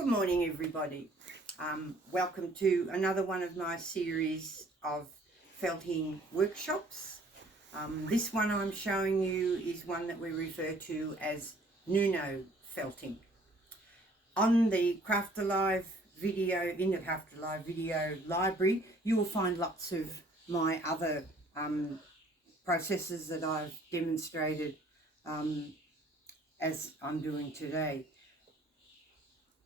Good morning, everybody. Welcome to another one of my series of felting workshops. This one I'm showing you is one that we refer to as Nuno felting. On the Craft Alive video, in the Craft Alive video library, you will find lots of my other processes that I've demonstrated as I'm doing today.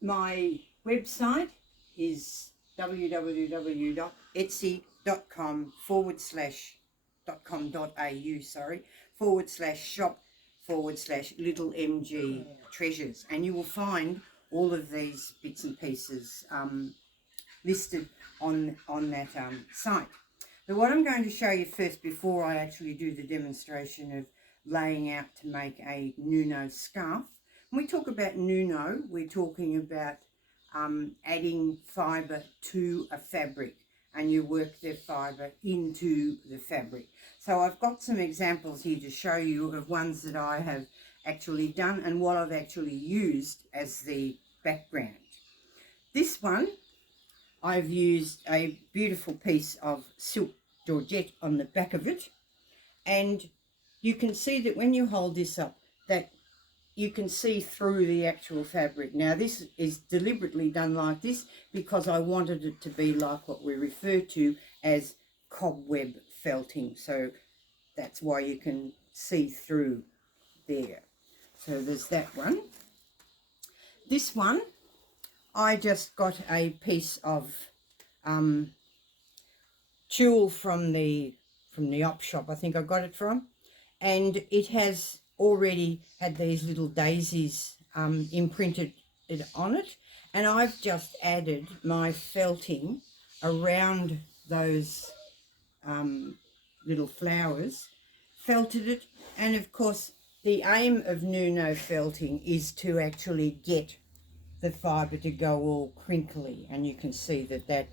My website is www.etsy.com/shop/little-mg treasures, and you will find all of these bits and pieces listed on that site. But what I'm going to show you first, before I actually do the demonstration of laying out to make a Nuno scarf. When we talk about Nuno, we're talking about adding fibre to a fabric, and you work the fibre into the fabric. So I've got some examples here to show you of ones that I have actually done and what I've actually used as the background. This one, I've used a beautiful piece of silk georgette on the back of it, and you can see that when you hold this up, that you can see through the actual fabric. Now this is deliberately done like this because I wanted it to be like what we refer to as cobweb felting. So that's why you can see through there. So there's that one. This one, I just got a piece of tulle from the op shop, I think I got it from, and it has already had these little daisies imprinted on it, and I've just added my felting around those little flowers, felted it, and of course the aim of Nuno felting is to actually get the fibre to go all crinkly, and you can see that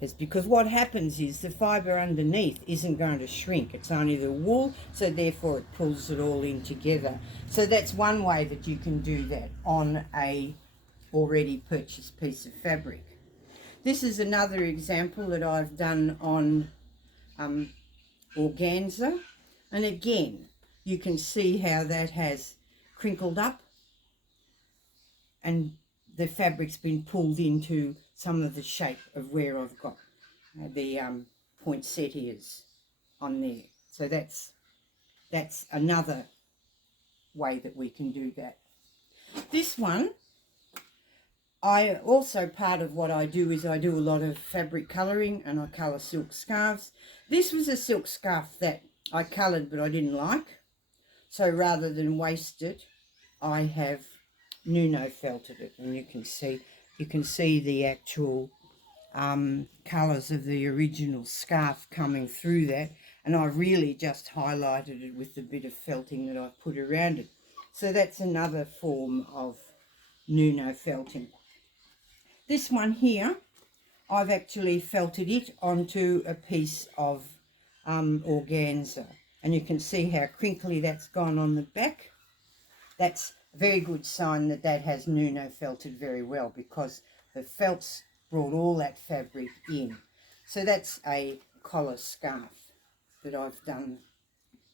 is because what happens is the fibre underneath isn't going to shrink. It's only the wool, so therefore it pulls it all in together. So that's one way that you can do that on a already purchased piece of fabric. This is another example that I've done on organza, and again you can see how that has crinkled up and the fabric's been pulled into some of the shape of where I've got the poinsettias on there. So that's another way that we can do that. This one, part of what I do is I do a lot of fabric colouring, and I colour silk scarves. This was a silk scarf that I coloured but I didn't like. So rather than waste it, I have Nuno felted it, and you can see the actual colours of the original scarf coming through that, and I really just highlighted it with the bit of felting that I've put around it. So that's another form of Nuno felting. This one here, I've actually felted it onto a piece of organza, and you can see how crinkly that's gone on the back. That's a very good sign that that has Nuno felted very well, because the felts brought all that fabric in. So that's a collar scarf that I've done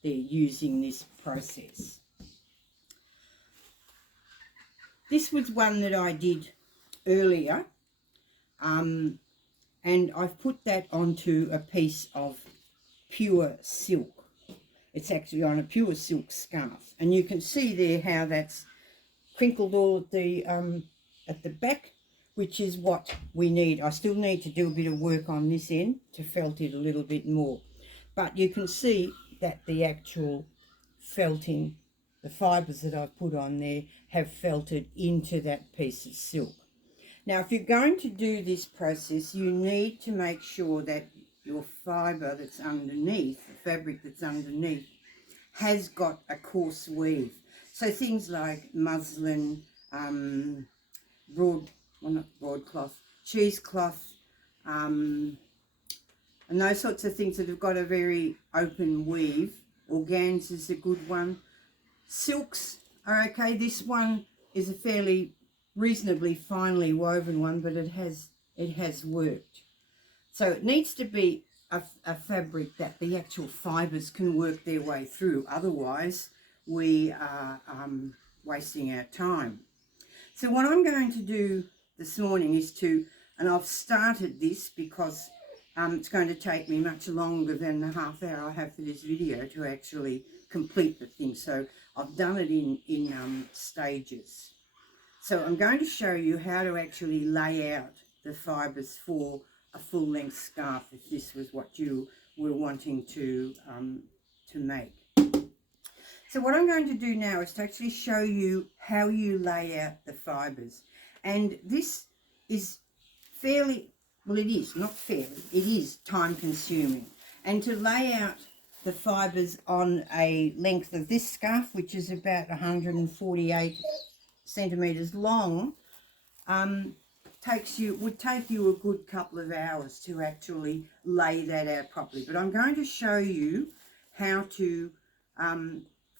there using this process. This was one that I did earlier, and I've put that onto a piece of pure silk. It's actually on a pure silk scarf, and you can see there how that's crinkled all at the back, which is what we need. I still need to do a bit of work on this end to felt it a little bit more, but you can see that the actual felting, the fibres that I've put on there, have felted into that piece of silk. Now, if you're going to do this process, you need to make sure that your fibre that's underneath, the fabric that's underneath, has got a coarse weave. So things like muslin, cheesecloth, and those sorts of things that have got a very open weave. Organza is a good one. Silks are okay. This one is a fairly reasonably finely woven one, but it has worked. So it needs to be a fabric that the actual fibres can work their way through. Otherwise, we are wasting our time. So what I'm going to do this morning is and I've started this because it's going to take me much longer than the half hour I have for this video to actually complete the thing. So I've done it in stages. So I'm going to show you how to actually lay out the fibres for a full-length scarf if this was what you were wanting to make. So what I'm going to do now is to actually show you how you lay out the fibres. And this is fairly, well, it is, not fairly, it is time consuming. And to lay out the fibres on a length of this scarf, which is about 148 centimetres long, would take you a good couple of hours to actually lay that out properly. But I'm going to show you how to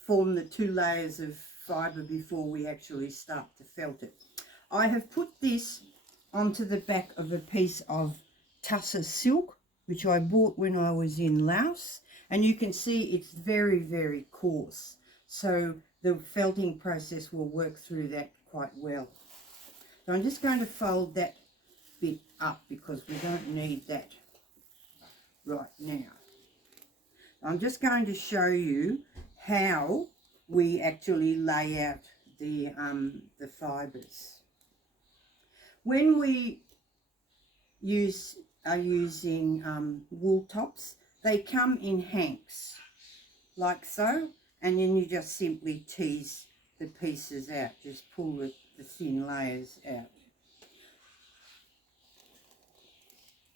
form the 2 layers of fibre before we actually start to felt it. I have put this onto the back of a piece of tussar silk, which I bought when I was in Laos, and you can see it's very, very coarse. So the felting process will work through that quite well. So I'm just going to fold that bit up because we don't need that right now. I'm just going to show you how we actually lay out the fibres. When we are using wool tops, they come in hanks like so, and then you just simply tease the pieces out, just pull the thin layers out.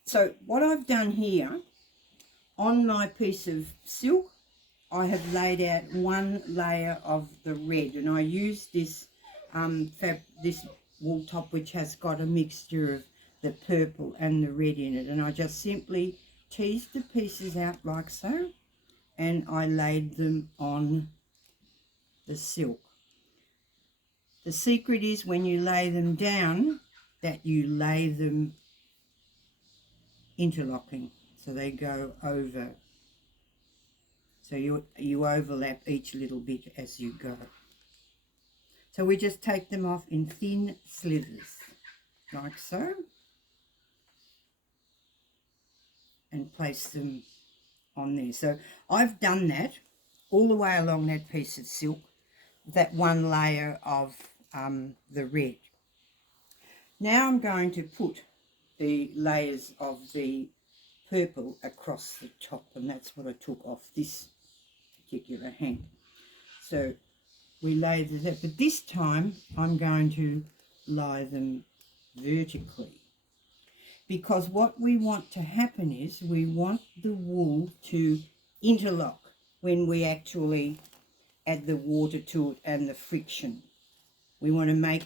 So what I've done here, on my piece of silk, I have laid out 1 layer of the red, and I use this this wool top which has got a mixture of the purple and the red in it, and I just simply teased the pieces out like so, and I laid them on the silk. The secret is when you lay them down that you lay them interlocking, so they go over. So you overlap each little bit as you go. So we just take them off in thin slithers, like so, and place them on there. So I've done that all the way along that piece of silk, that 1 layer of the red. Now I'm going to put the layers of the purple across the top, and that's what I took off this particular hand. So we lay this out, but this time I'm going to lie them vertically, because what we want to happen is we want the wool to interlock when we actually add the water to it and the friction. We want to make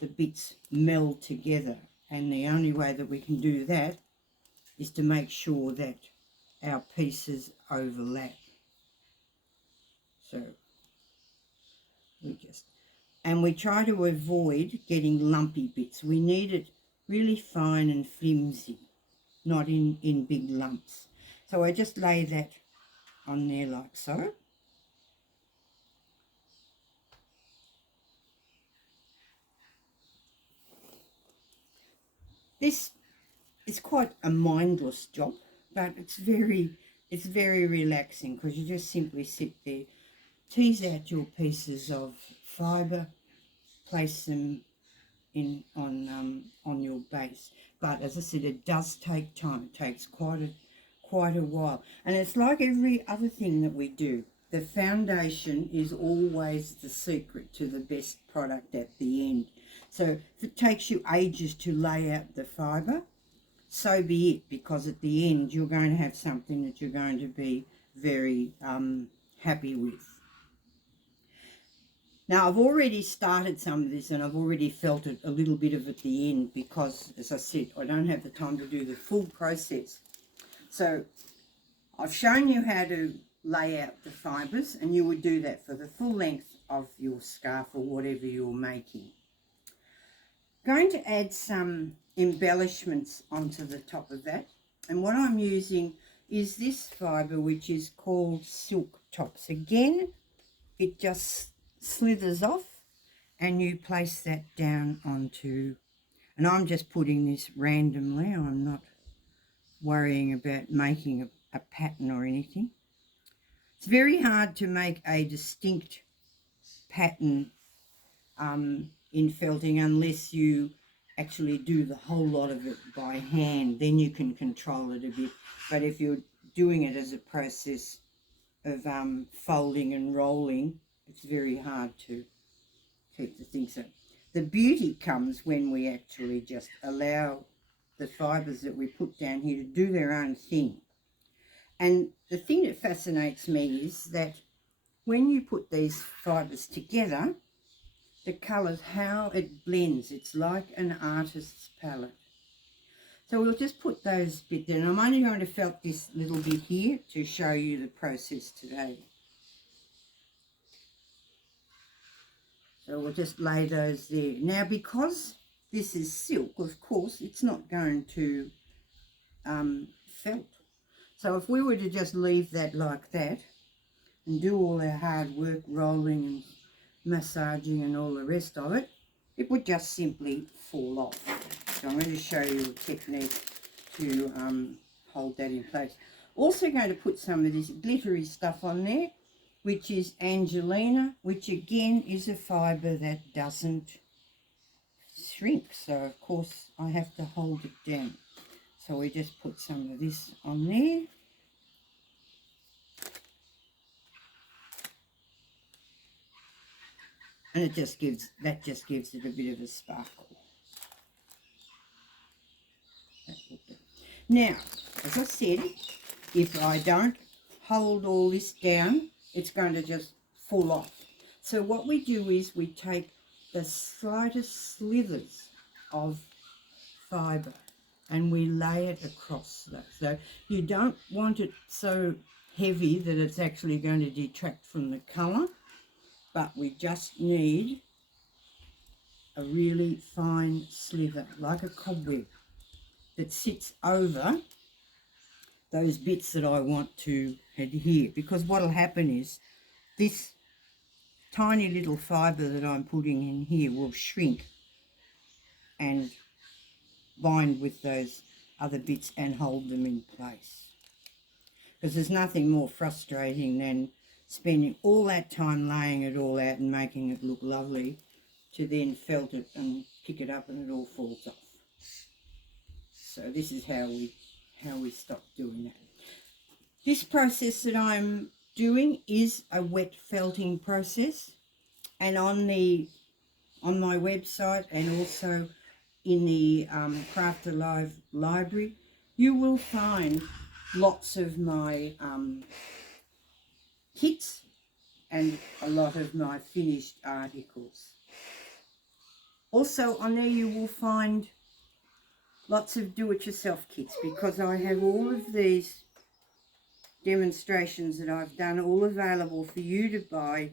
the bits meld together, and the only way that we can do that is to make sure that our pieces overlap. So we try to avoid getting lumpy bits. We need it really fine and flimsy, not in big lumps. So I just lay that on there like so. This is quite a mindless job, but it's very relaxing, because you just simply sit there, tease out your pieces of fibre, place them in on your base. But as I said, it does take time. It takes quite a while, and it's like every other thing that we do. The foundation is always the secret to the best product at the end. So if it takes you ages to lay out the fibre, so be it, because at the end you're going to have something that you're going to be very happy with. Now I've already started some of this, and I've already felt it a little bit of at the end, because as I said, I don't have the time to do the full process. So I've shown you how to lay out the fibres, and you would do that for the full length of your scarf or whatever you're making. Going to add some embellishments onto the top of that, and what I'm using is this fibre, which is called Silk Tops. Again, it just slithers off and you place that down onto, and I'm just putting this randomly, I'm not worrying about making a pattern or anything. It's very hard to make a distinct pattern in felting unless you actually do the whole lot of it by hand. Then you can control it a bit. But if you're doing it as a process of folding and rolling, it's very hard to keep the thing. So the beauty comes when we actually just allow the fibres that we put down here to do their own thing. And the thing that fascinates me is that when you put these fibres together, the colours, how it blends. It's like an artist's palette. So we'll just put those bits in. I'm only going to felt this little bit here to show you the process today. So we'll just lay those there. Now, because this is silk, of course, it's not going to felt. So if we were to just leave that like that and do all our hard work rolling and massaging and all the rest of it, it would just simply fall off. So I'm going to show you a technique to hold that in place. Also going to put some of this glittery stuff on there, which is Angelina, which again is a fibre that doesn't shrink. So of course I have to hold it down. So we just put some of this on there. And it just gives, that just gives it a bit of a sparkle. Now, as I said, if I don't hold all this down, it's going to just fall off. So what we do is we take the slightest slithers of fibre and we lay it across those. So you don't want it so heavy that it's actually going to detract from the colour, but we just need a really fine slither, like a cobweb, that sits over those bits that I want to adhere. Because what will happen is this tiny little fibre that I'm putting in here will shrink and bind with those other bits and hold them in place. Because there's nothing more frustrating than spending all that time laying it all out and making it look lovely, to then felt it and pick it up and it all falls off. So this is how we stop doing that. This process that I'm doing is a wet felting process, and on my website and also in the Craft Alive library, you will find lots of my kits and a lot of my finished articles. Also on there you will find lots of do-it-yourself kits, because I have all of these demonstrations that I've done all available for you to buy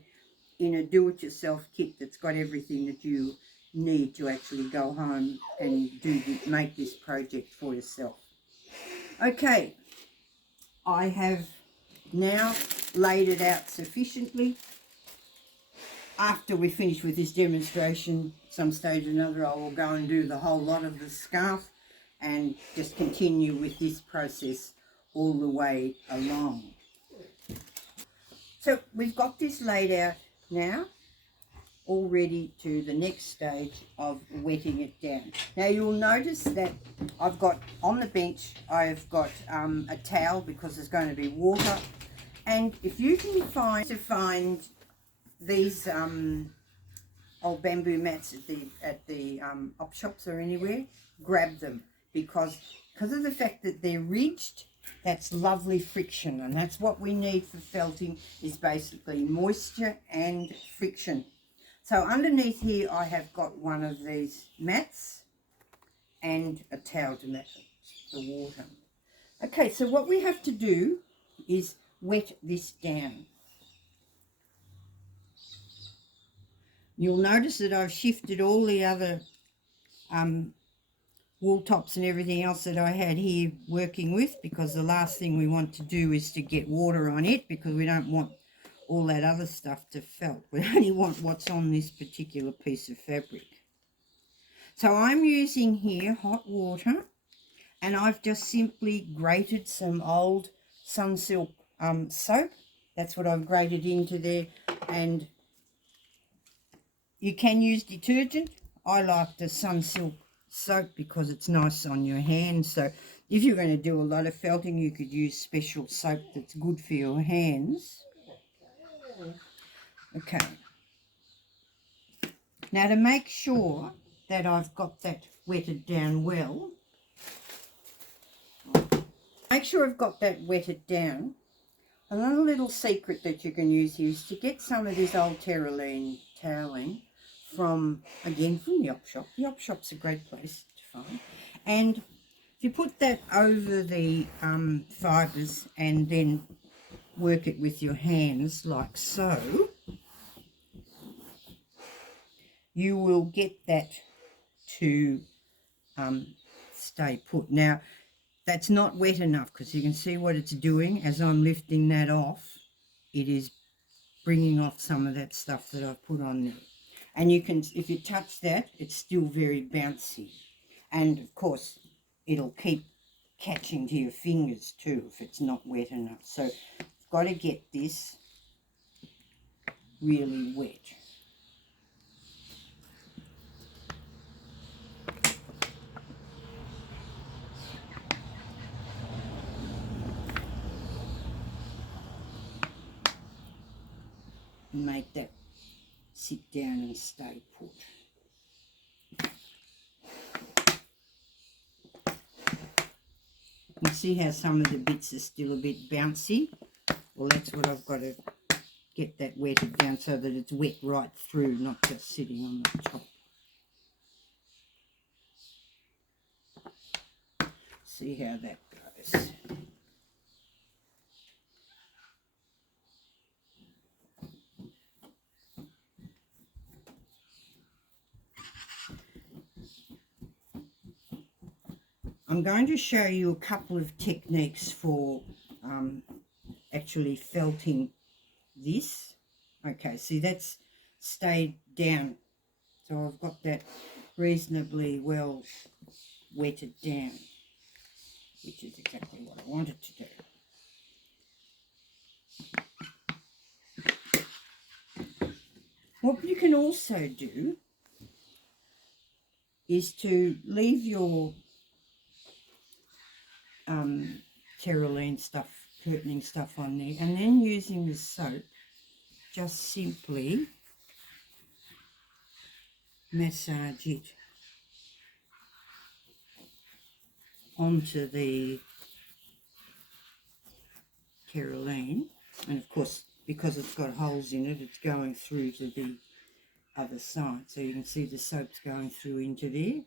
in a do-it-yourself kit that's got everything that you need to actually go home and make this project for yourself. Okay, I have now laid it out sufficiently. After we finish with this demonstration, some stage or another, I will go and do the whole lot of the scarf and just continue with this process all the way along. So we've got this laid out now, all ready to the next stage of wetting it down. Now you'll notice that I've got on the bench, I've got a towel because there's going to be water, and if you can find these old bamboo mats at the op shops or anywhere, grab them, because of the fact that they're ridged, that's lovely friction, and that's what we need for felting, is basically moisture and friction. So underneath here I have got one of these mats and a towel to match the water. Okay, so what we have to do is wet this down. You'll notice that I've shifted all the other wool tops and everything else that I had here working with, because the last thing we want to do is to get water on it, because we don't want all that other stuff to felt. We only want what's on this particular piece of fabric. So I'm using here hot water, and I've just simply grated some old Sunsilk soap. That's what I've grated into there, and you can use detergent. I like the Sunsilk soap because it's nice on your hands. So if you're going to do a lot of felting, you could use special soap that's good for your hands. Okay. Now, to make sure that I've got that wetted down well, another little secret that you can use here is to get some of this old terylene toweling from the op shop. The op shop's a great place to find. And if you put that over the fibres and then work it with your hands like so, you will get that to stay put. Now, that's not wet enough, because you can see what it's doing as I'm lifting that off. It is bringing off some of that stuff that I've put on there. And you can, if you touch that, it's still very bouncy. And of course, it'll keep catching to your fingers too if it's not wet enough. So you've got to get this really wet. And make that sit down and stay put. You see how some of the bits are still a bit bouncy? Well, that's what I've got to get that wetted down so that it's wet right through, not just sitting on the top. See how that goes. I'm going to show you a couple of techniques for actually felting this. Okay, see, that's stayed down. So I've got that reasonably well wetted down, which is exactly what I wanted to do. What you can also do is to leave your terylene stuff, curtaining stuff on there, and then using the soap, just simply massage it onto the terylene. And of course, because it's got holes in it, it's going through to the other side. So you can see the soap's going through into there.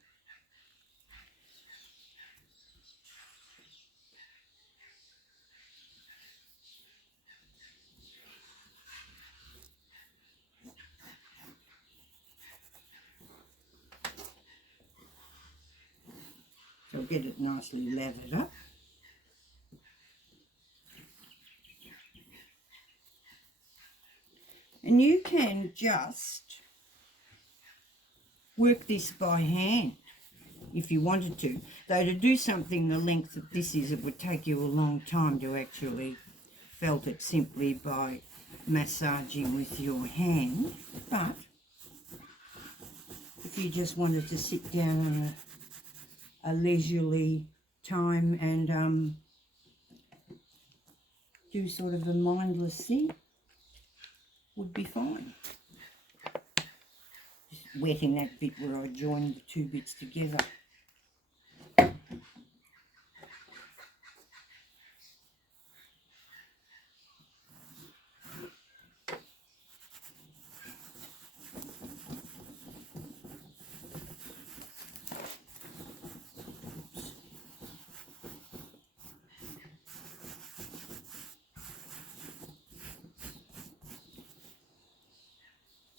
So get it nicely lathered up. And you can just work this by hand if you wanted to. Though to do something the length that this is, it would take you a long time to actually felt it simply by massaging with your hand. But if you just wanted to sit down on a leisurely time and do sort of a mindless thing, would be fine. Just wetting that bit where I joined the two bits together.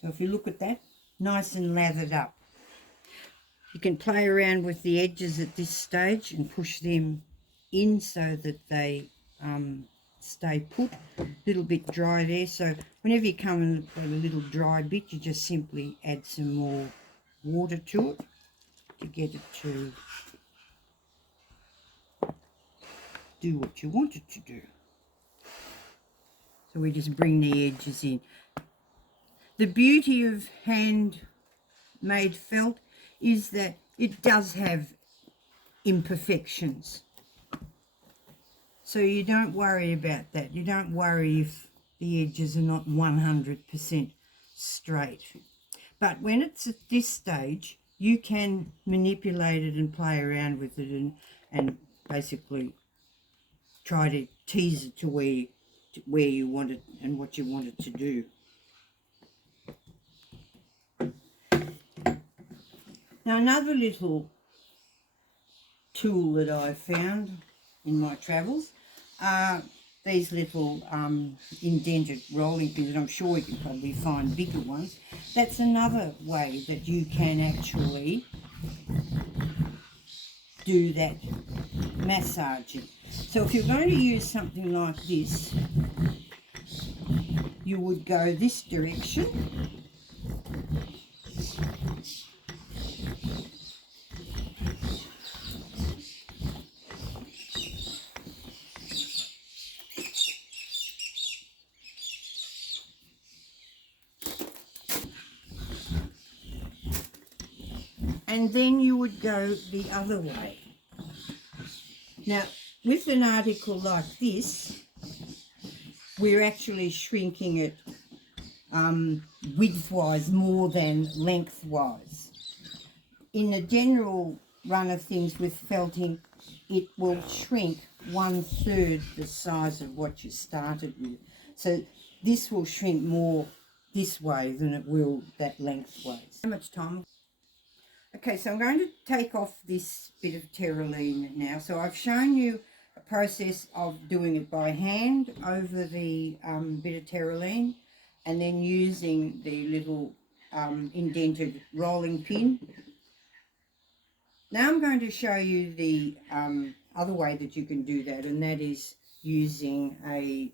So if you look at that, nice and lathered up. You can play around with the edges at this stage and push them in so that they stay put. A little bit dry there, so whenever you come in a little dry bit, you just simply add some more water to it to get it to do what you want it to do. So we just bring the edges in. The beauty of handmade felt is that it does have imperfections. So you don't worry about that. You don't worry if the edges are not 100% straight. But when it's at this stage, you can manipulate it and play around with it and basically try to tease it to where you want it and what you want it to do. Now another little tool that I found in my travels are these little indented rolling pins, and I'm sure you can probably find bigger ones. That's another way that you can actually do that massaging. So if you're going to use something like this, you would go this direction. And then you would go the other way. Now, with an article like this, we're actually shrinking it widthwise more than lengthwise. In the general run of things with felting, it will shrink 1/3 the size of what you started with. So this will shrink more this way than it will that lengthwise. How much time? Okay, so I'm going to take off this bit of terylene now. So I've shown you a process of doing it by hand over the bit of terylene and then using the little indented rolling pin. Now I'm going to show you the other way that you can do that, and that is using a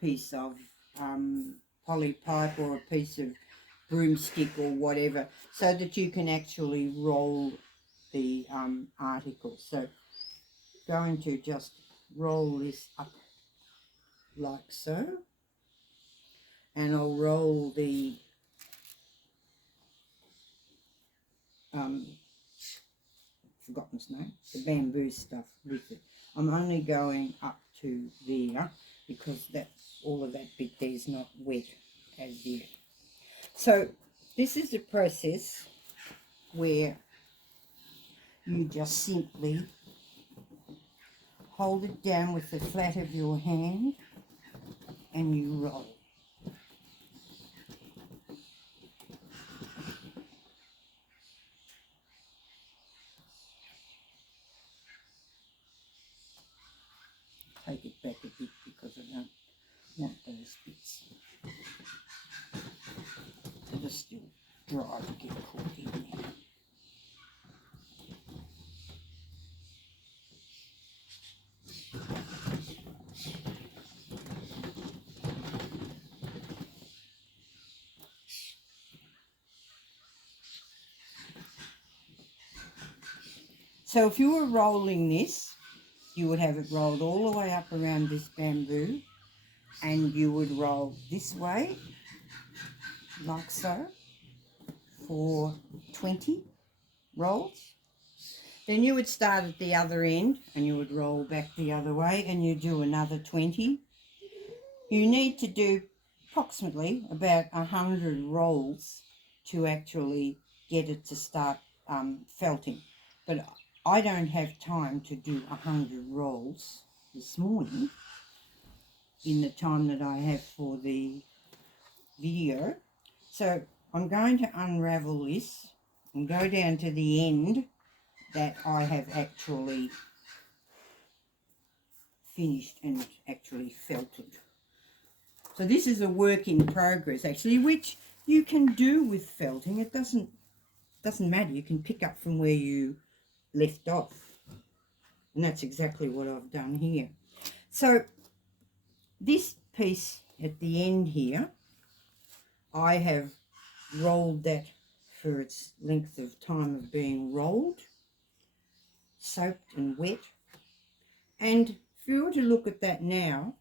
piece of poly pipe or a piece of broomstick or whatever, so that you can actually roll the article. So going to just roll this up like so, and I'll roll the forgotten its name, the bamboo stuff with it. I'm only going up to there because that all of that bit there is not wet as yet. So this is the process where you just simply hold it down with the flat of your hand and you roll. Take it back a bit because I don't want those bits that are still dry to get caught in there. So if you were rolling this, you would have it rolled all the way up around this bamboo, and you would roll this way, like so, for 20 rolls. Then you would start at the other end, and you would roll back the other way, and you do another 20. You need to do approximately about 100 rolls to actually get it to start felting. But I don't have time to do 100 rolls this morning in the time that I have for the video. So I'm going to unravel this and go down to the end that I have actually finished and actually felted. So this is a work in progress actually, which you can do with felting. It doesn't doesn't matter, you can pick up from where you left off. And that's exactly what I've done here. So this piece at the end here, I have rolled that for its length of time of being rolled, soaked and wet. And if you were to look at that now,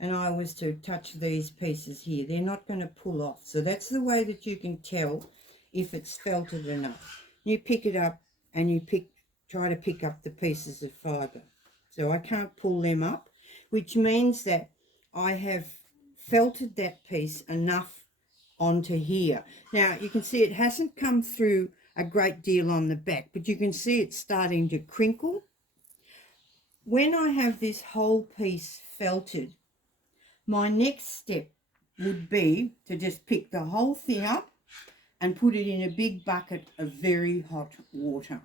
and I was to touch these pieces here, they're not going to pull off. So that's the way that you can tell if it's felted enough. You pick it up and you try to pick up the pieces of fibre. So I can't pull them up, which means that I have felted that piece enough onto here. Now you can see it hasn't come through a great deal on the back, but you can see it's starting to crinkle. When I have this whole piece felted, my next step would be to just pick the whole thing up and put it in a big bucket of very hot water.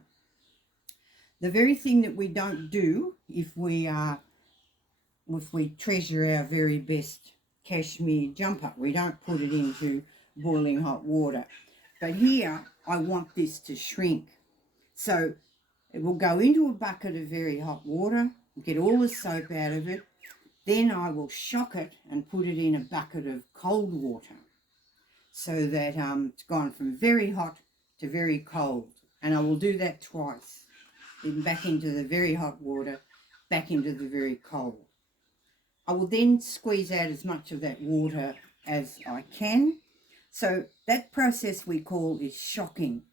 The very thing that we don't do if we treasure our very best cashmere jumper. We don't put it into boiling hot water. But here I want this to shrink. So it will go into a bucket of very hot water, get all the soap out of it. Then I will shock it and put it in a bucket of cold water so that it's gone from very hot to very cold. And I will do that twice. Then back into the very hot water, back into the very cold. I will then squeeze out as much of that water as I can. So that process we call is shocking.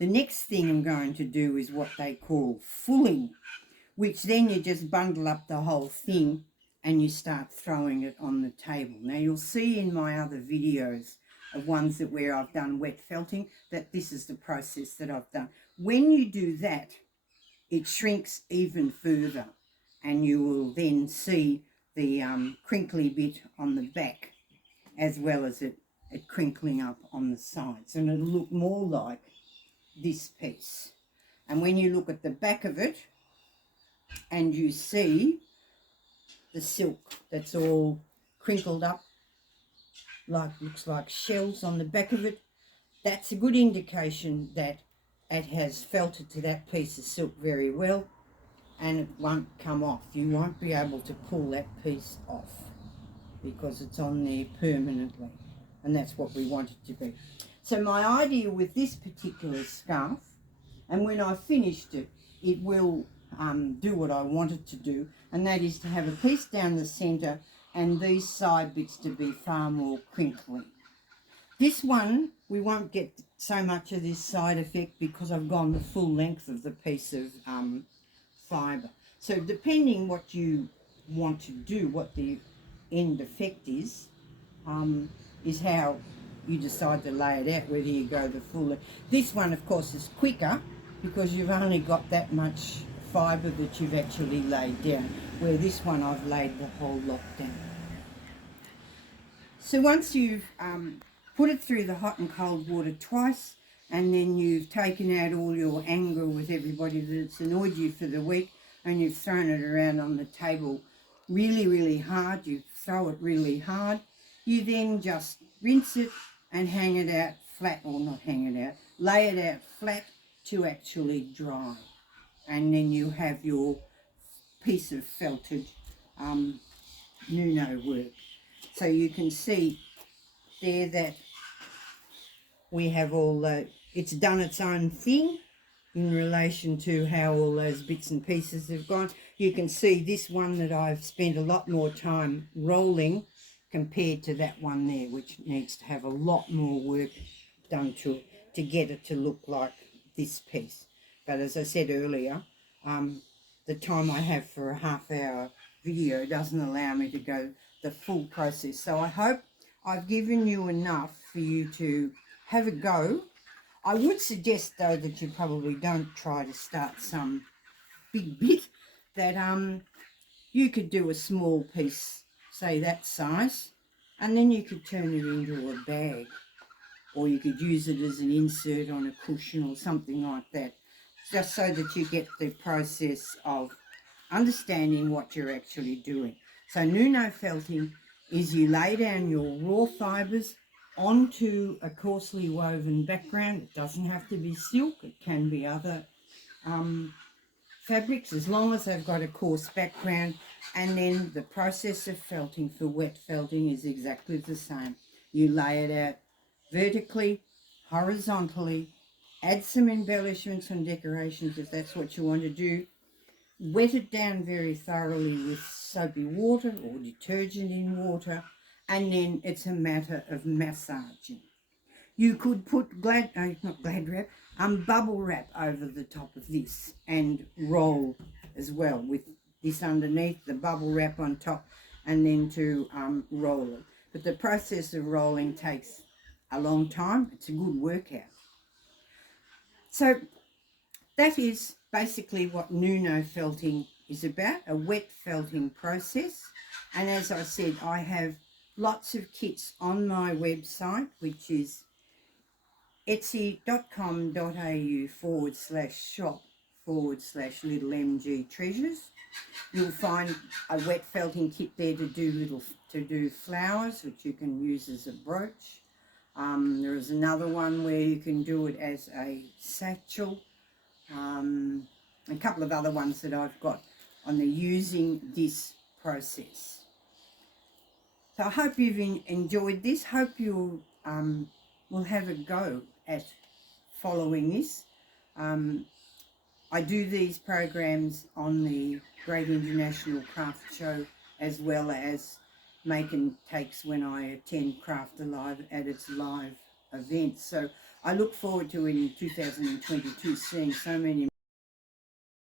The next thing I'm going to do is what they call fulling, which then you just bundle up the whole thing and you start throwing it on the table. Now you'll see in my other videos of ones where I've done wet felting that this is the process that I've done. When you do that, it shrinks even further, and you will then see the crinkly bit on the back as well as it crinkling up on the sides, and it'll look more like this piece. And when you look at the back of it and you see the silk that's all crinkled up, looks like shells on the back of it, that's a good indication that it has felted to that piece of silk very well, and it won't come off. You won't be able to pull that piece off because it's on there permanently, and that's what we want it to be. So my idea with this particular scarf, and when I finished it, it will do what I want it to do, and that is to have a piece down the centre and these side bits to be far more crinkly. This one, we won't get so much of this side effect because I've gone the full length of the piece of fibre. So depending what you want to do, what the end effect is how you decide to lay it out, whether you go the full length. This one, of course, is quicker because you've only got that much fibre that you've actually laid down, where this one I've laid the whole lot down. So once you've put it through the hot and cold water twice, and then you've taken out all your anger with everybody that's annoyed you for the week, and you've thrown it around on the table really, really hard, you throw it really hard, you then just rinse it and hang it out flat, or not hang it out, lay it out flat to actually dry. And then you have your piece of felted Nuno work. So you can see there that we have all the, it's done its own thing in relation to how all those bits and pieces have gone. You can see this one that I've spent a lot more time rolling compared to that one there, which needs to have a lot more work done to it to get it to look like this piece. But as I said earlier, the time I have for a half-hour video doesn't allow me to go the full process. So I hope I've given you enough for you to have a go. I would suggest, though, that you probably don't try to start some big bit, that you could do a small piece, say that size, and then you could turn it into a bag, or you could use it as an insert on a cushion or something like that, just so that you get the process of understanding what you're actually doing. So Nuno felting is you lay down your raw fibres, onto a coarsely woven background. It doesn't have to be silk, it can be other fabrics, as long as they've got a coarse background. And then the process of felting for wet felting is exactly the same. You lay it out vertically, horizontally, add some embellishments and decorations if that's what you want to do. Wet it down very thoroughly with soapy water or detergent in water, and then it's a matter of massaging. You could put bubble wrap over the top of this and roll as well with this underneath, the bubble wrap on top, and then to roll it. But the process of rolling takes a long time. It's a good workout. So that is basically what Nuno felting is about, a wet felting process. And as I said, I have lots of kits on my website, which is etsy.com.au/shop/little MG treasures. You'll find a wet felting kit there to do flowers, which you can use as a brooch. There is another one where you can do it as a satchel. A couple of other ones that I've got on the using this process. So I hope you've enjoyed this. Hope you will have a go at following this. I do these programs on the Great International Craft Show, as well as make and takes when I attend Craft Alive at its live events. So I look forward to in 2022 seeing so many